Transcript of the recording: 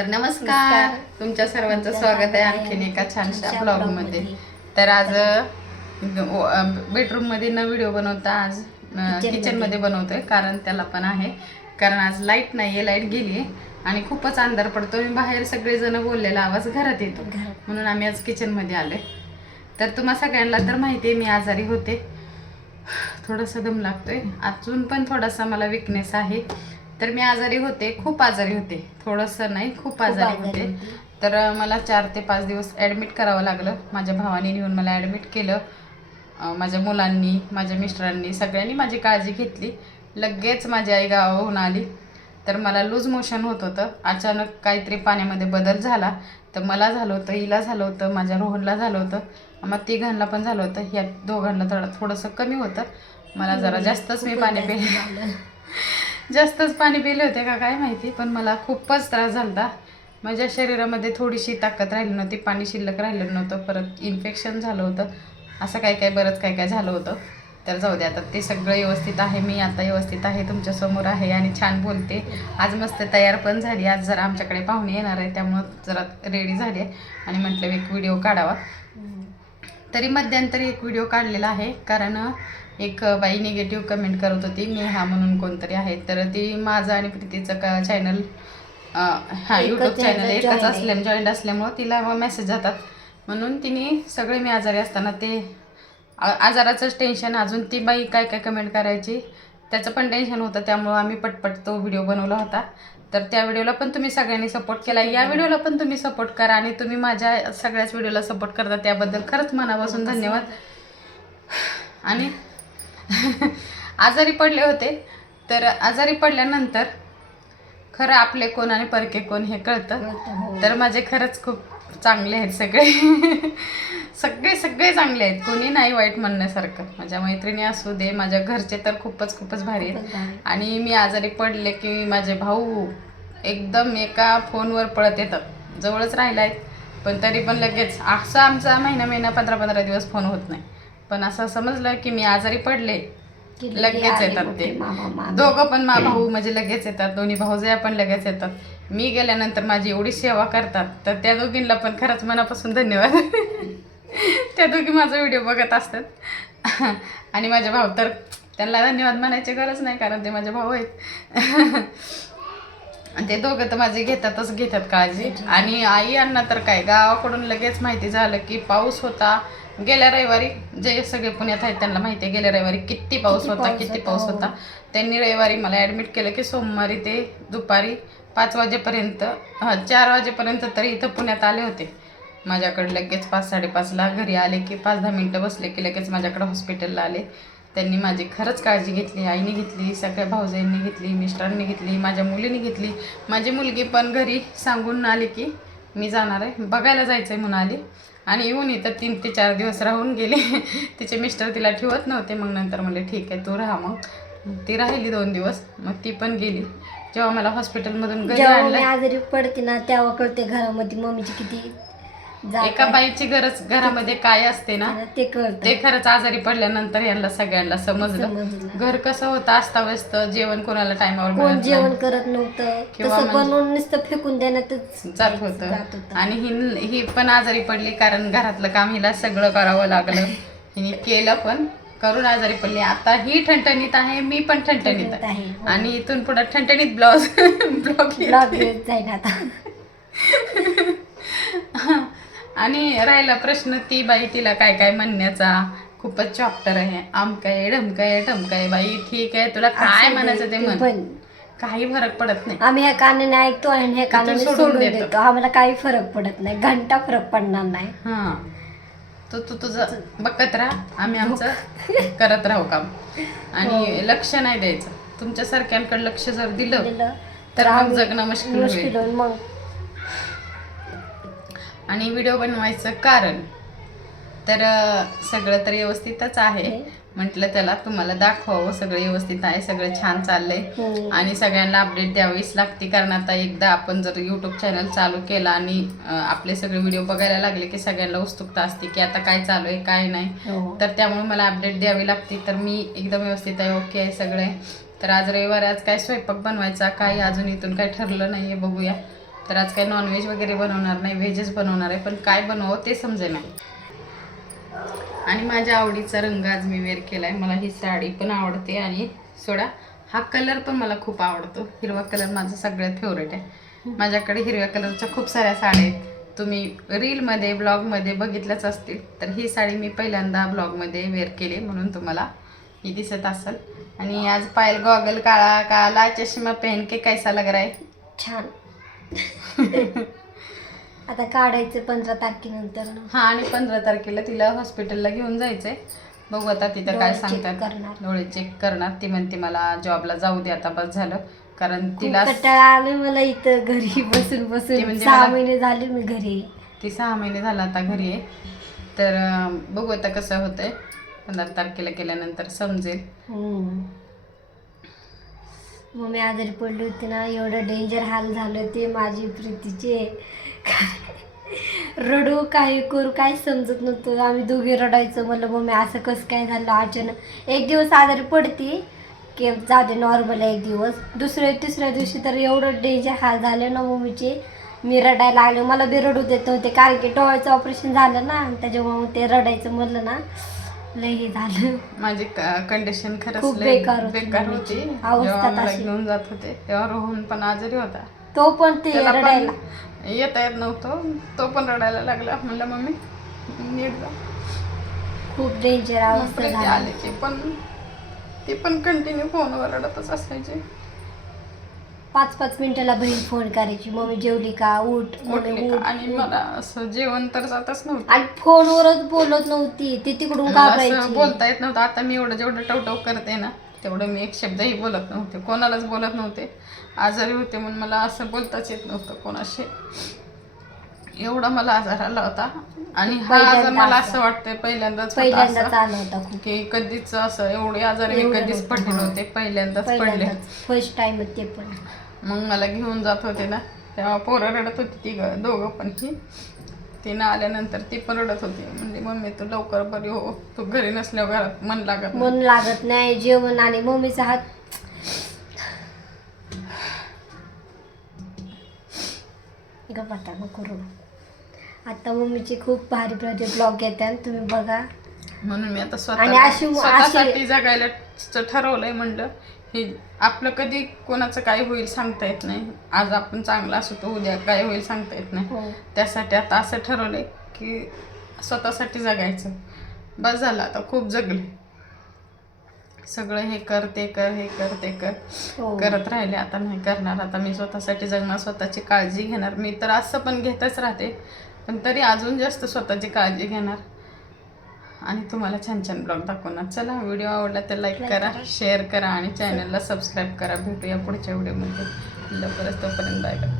तर नमस्कार, तुमच्या सर्वांचं स्वागत आहे आणखीन एका छानशा ब्लॉगमध्ये. तर आज बेडरूममध्ये न व्हिडिओ बनवता आज किचनमध्ये बनवतोय, कारण त्याला पण आहे, कारण आज लाईट नाही आहे, लाईट गेली आहे आणि खूपच अंधार पडतो. बाहेर सगळेजण बोललेला आवाज घरात येतो, म्हणून आम्ही आज किचनमध्ये आलोय. तर तुम्हा सगळ्यांना तर माहिती आहे मी आजारी होते, थोडंसं दम लागतोय, अजून पण थोडासा मला विकनेस आहे. तर मी आजारी होते, खूप आजारी होते, थोडंसं नाही खूप आजारी होते. तर मला 4 ते 5 दिवस ॲडमिट करावं लागलं. माझ्या भावाने नेऊन मला ॲडमिट केलं. माझ्या मुलांनी, माझ्या मिस्टरांनी, सगळ्यांनी माझी काळजी घेतली. लगेच माझी आई गावाहून आली. तर मला लूज मोशन होत होतं. अचानक काहीतरी पाण्यामध्ये बदल झाला. तर मला झालं होतं, हिला झालं होतं, माझ्या रोहनला झालं होतं, मग तिघांना पण झालं होतं. या दोघांना थोडंसं कमी होतं, मला जरा जास्तच मी पाणी पिले, जास्तच पाणी पिले होते का काय माहिती, पण मला खूपच त्रास झाला होता. माझ्या शरीरामध्ये थोडीशी ताकद राहिली नव्हती, पाणी शिल्लक राहिलं नव्हतं, परत इन्फेक्शन झालं होतं, असं काय बरंच काय झालं होतं. तर जाऊ दे, आता ते सगळं व्यवस्थित आहे. मी आता व्यवस्थित आहे, तुमच्यासमोर आहे आणि छान बोलते. आज मस्त तयार पण झाली. आज जरा आमच्याकडे पाहुणे येणार आहे, त्यामुळं जरा रेडी झाली आणि म्हटलं एक व्हिडिओ काढावा. तरी मध्यंतरी एक व्हिडिओ काढलेला आहे, कारण एक बाई निगेटिव्ह कमेंट करत होती, नेहा म्हणून कोणतरी आहे. तर ती माझं आणि प्रीतीचं का चॅनल, यूट्यूब चॅनल एकच जॉईंट असल्यामुळं तिला मेसेज जातात, म्हणून तिने सगळे मी आजारी असताना ते आजाराचंच टेन्शन, अजून ती बाई काय कमेंट करायची त्याचं पण टेन्शन होतं. त्यामुळं आम्ही पटपट तो व्हिडिओ बनवला होता. तर त्या व्हिडिओला पण तुम्ही सगळ्यांनी सपोर्ट केला, या व्हिडिओला पण तुम्ही सपोर्ट करा आणि तुम्ही माझ्या सगळ्याच व्हिडिओला सपोर्ट करता, त्याबद्दल खरंच मनापासून धन्यवाद. आणि आजारी पडले होते, तर आजारी पडल्यानंतर खरं आपले कोण आणि परके कोण हे कळतं. तर माझे खरंच खूप चांगले आहेत सगळे, सगळे चांगले आहेत, कोणी नाही वाईट म्हणण्यासारखं. माझ्या मैत्रिणी असू दे, माझ्या घरचे तर खूपच भारी आहेत. आणि मी आजारी पडले की माझे भाऊ एकदम एका फोनवर पळत येतात, जवळच राहिला आहेत, पण तरी पण लगेच असं आमचा महिना 15 दिवस फोन होत नाही. पण असं समजलं की मी आजारी पडले लगेच येतात ते दोघं पण, भाऊ म्हणजे लगेच येतात, दोन्ही भाऊजया पण लगेच येतात. मी गेल्यानंतर माझी एवढी सेवा करतात, तर त्या दोघींना पण खरंच मनापासून धन्यवाद. त्या दोघी माझा व्हिडिओ बघत असतात आणि माझे भाऊ तर त्यांना धन्यवाद म्हणायची गरज नाही, कारण ते माझे भाऊ आहेत. ते दोघं तर माझे घेतात काळजी. आणि आई यांना तर काय, गावाकडून लगेच माहिती झालं की पाऊस होता गेल्या रविवारी. जे सगळे पुण्यात आहेत त्यांना माहिती आहे गेल्या रविवारी किती पाऊस होता. त्यांनी रविवारी मला ॲडमिट केलं की सोमवारी ते दुपारी 5 वाजेपर्यंत 4 वाजेपर्यंत तरी इथं पुण्यात आले होते माझ्याकडे. लगेच 5-5:30ला घरी आले की 5-10 मिनटं बसले की लगेच माझ्याकडे हॉस्पिटलला आले. त्यांनी माझी खरंच काळजी घेतली, आईने घेतली, सगळ्या भाऊजाईंनी घेतली, मिस्टरांनी घेतली, माझ्या मुलीने घेतली. माझी मुलगी पण घरी सांगून आली की मी जाणार आहे, बघायला जायचं आहे म्हणून आली. आणि येऊन इथं 3 ते 4 दिवस राहून गेले. तिचे मिस्टर तिला ठेवत नव्हते, मग नंतर म्हणले ठीक आहे तू राहा. मग ती राहिली 2 दिवस, मग ती पण गेली. जेव्हा मला हॉस्पिटलमधून घरी आणलं, आजारी पडते ना तेव्हा कळते घरामध्ये मम्मीची किती एका बाईची गरज घरामध्ये काय असते ना ते कळतं. ते खरंच आजारी पडल्यानंतर यांना सगळ्यांना समजलं. घर कसं होतं अस्ताव्यस्त, जेवण कोणाला टायमावर कोण जेवण करत नव्हतं, तसं बनवून नुसतं फेकून देण्यातच जात होतं. आणि ही पण आजारी पडली, कारण घरातलं काम हिला सगळं करावं लागलं. हिने केलं पण करून आजारी पडली. आता ही ठणठणीत आहे, मी पण ठणठणीत आहे. आणि इथून पुढे ठणठणीत ब्लॉग जाईल आता. आणि राहिला प्रश्न ती बाई, तिला काय म्हणण्याचा, खूपच चॉप्टर आहे, आमकाय ढमकाय बाई, ठीक आहे तुला काय म्हणायचं ते म्हण, काही फरक पडत नाही. आम्ही ह्या कानाने ऐकतो आणि ह्या कानाने सोडून देतो, आम्हाला काही फरक पडत नाही, घंटा फरक पडणार नाही. हा, तू तुझं बघत राहा, आम्ही आमचं करत राहू काम. आणि लक्ष नाही द्यायचं. तुमच्यासारख्यांकडे लक्ष जर दिलं तर मग जगणं मुश्किल होईल. मग आणि व्हिडिओ बनवायचं कारण तर सगळं तर व्यवस्थितच आहे, म्हटलं त्याला तुम्हाला दाखवावं, सगळं व्यवस्थित आहे, सगळं छान चाललंय. आणि सगळ्यांना अपडेट द्यावीच लागते, कारण आता एकदा आपण जर यूट्यूब चॅनल चालू केला आणि आपले सगळे व्हिडिओ बघायला लागले की सगळ्यांना उत्सुकता असते की आता काय चालू आहे काय नाही. तर त्यामुळे मला अपडेट द्यावी लागते. तर मी एकदम व्यवस्थित आहे, ओके आहे सगळे. तर आज रविवार, आज काय स्वयंपाक बनवायचा काय अजून इथून काय ठरलं नाही आहे, बघूया. तर आज काही नॉनव्हेज वगैरे बनवणार नाही, व्हेजच बनवणार आहे. पण काय बनवावं ते समजे नाही. आणि माझ्या आवडीचा रंग आज मी वेअर केला आहे. मला ही साडी पण आवडते आणि सोडा हा कलर पण मला खूप आवडतो. हिरवा कलर माझा सगळ्यात फेवरेट आहे. माझ्याकडे हिरव्या कलरच्या खूप साऱ्या साड्या आहेत. तुम्ही रीलमध्ये ब्लॉगमध्ये बघितलंच असतील. तर ही साडी मी पहिल्यांदा ब्लॉगमध्ये वेअर केली म्हणून तुम्हाला ही दिसत असेल. आणि आज पायल गॉगल काळा काला चष्मा पहन के कैसा लग रहा है? छान. आता काढायचं 15 तारखेनंतर. हा, आणि 15 तारखेला तिला हॉस्पिटलला घेऊन जायचंय. बघू आता तिथं काय सांगतात. डोळे चेक करणार. ती म्हणते मला जॉबला जाऊ दे आता, बस झालं. कारण तिला कंटाळा आले मला इथं घरी बसून बसून. 6 महिने झाले मी घरी. ती 6 महिने झाला आता घरी आहे. तर बघू आता कसं होतंय. 15 तारखेला केल्यानंतर समजेल. मग मी आजारी पडली होती ना, एवढं डेंजर हाल झालं ते माझी प्रीतीचे. रडू काही करू काही समजत नव्हतं. आम्ही दोघे रडायचं. म्हणलं मम्मी असं कसं काय झालं अचानक. एक दिवस आजारी पडती की जाऊ दे नॉर्मल एक दिवस, तिसऱ्या दिवशी तर एवढं डेंजर हाल झाले ना मम्मीचे. मी रडायला लागले. मला बी रडू देत नव्हते कारण की डोळ्याचं ऑपरेशन झालं ना, त्याच्यामुळे ते रडायचं म्हणलं ना लय हे झालं. माझी कंडिशन खरंच खूप लय बेकार होती. जेव्हा मला घेऊन जात होते तेव्हा रोहन पण आजारी होता. तो पण ते रडायला येता येत नव्हतं. तो पण रडायला लागला. म्हणलं मम्मी नीट जा. खूप डेंजर अवस्था झाली. आले ती पण कंटिन्यू फोनवर रडतच असायची. 5-5 मिनिटाला बहीण फोन करायची, मम्मी जेवली का, उठ मम्मी उठ. आणि मला असं जेवण तर जातच नव्हतं. आणि फोनवरच बोलत नव्हती ती, तिकडून असं घाबरायची. बोलता येत नव्हतं. आता मी जेवढं टवटव करते ना तेवढं मी एक शब्दही बोलत नव्हते. कोणालाच बोलत नव्हते. आजारी होते म्हणून मला असं बोलताच येत नव्हतं कोणाशी. एवढा मला आजार आला होता. आणि हा आजार मला असं वाटतंय पहिल्यांदाच आला होता की कधीच असं एवढे आजारी मी कधीच पडले नव्हते. पहिल्यांदाच पडले. फर्स्ट टाइम ते पण. मग मला घेऊन जात होते ना तेव्हा पोरं रडत होती. ती दोघं पण. तिनं आल्यानंतर ती पण रडत होती. म्हणजे मम्मी तू लवकर बरी हो, तू घरी नसल्यावर घरात मन लागत नाही. जेवण आणि मम्मीचा हात गप्पा नको करू. आता मम्मीचे खूप भारी ब्लॉग येतात, तुम्ही बघा. म्हणून मी आता स्वतःसाठी जगायला ठरवलंय. म्हणलं हे आपलं कधी कोणाचं काय होईल सांगता येत नाही. आज आपण चांगला असू तर उद्या काय होईल सांगता येत नाही. त्यासाठी आता असं ठरवलंय की स्वतःसाठी जगायचं. बस झालं आता, खूप जगले. सगळं हे कर ते कर हे कर ते कर करत राहिले. आता नाही करणार. आता मी स्वतःसाठी जगणार, स्वतःची काळजी घेणार. मी तर असं पण घेतच राहते पण तरी अजून जास्त स्वतःची काळजी घेणार आणि तुम्हाला छान छान ब्लॉग दाखवणार. चला, व्हिडिओ आवडला तर लाईक करा, शेअर करा आणि चॅनलला सबस्क्राईब करा. भेटूया पुढच्या व्हिडिओमध्ये. लवकरच, तोपर्यंत बाय बाय.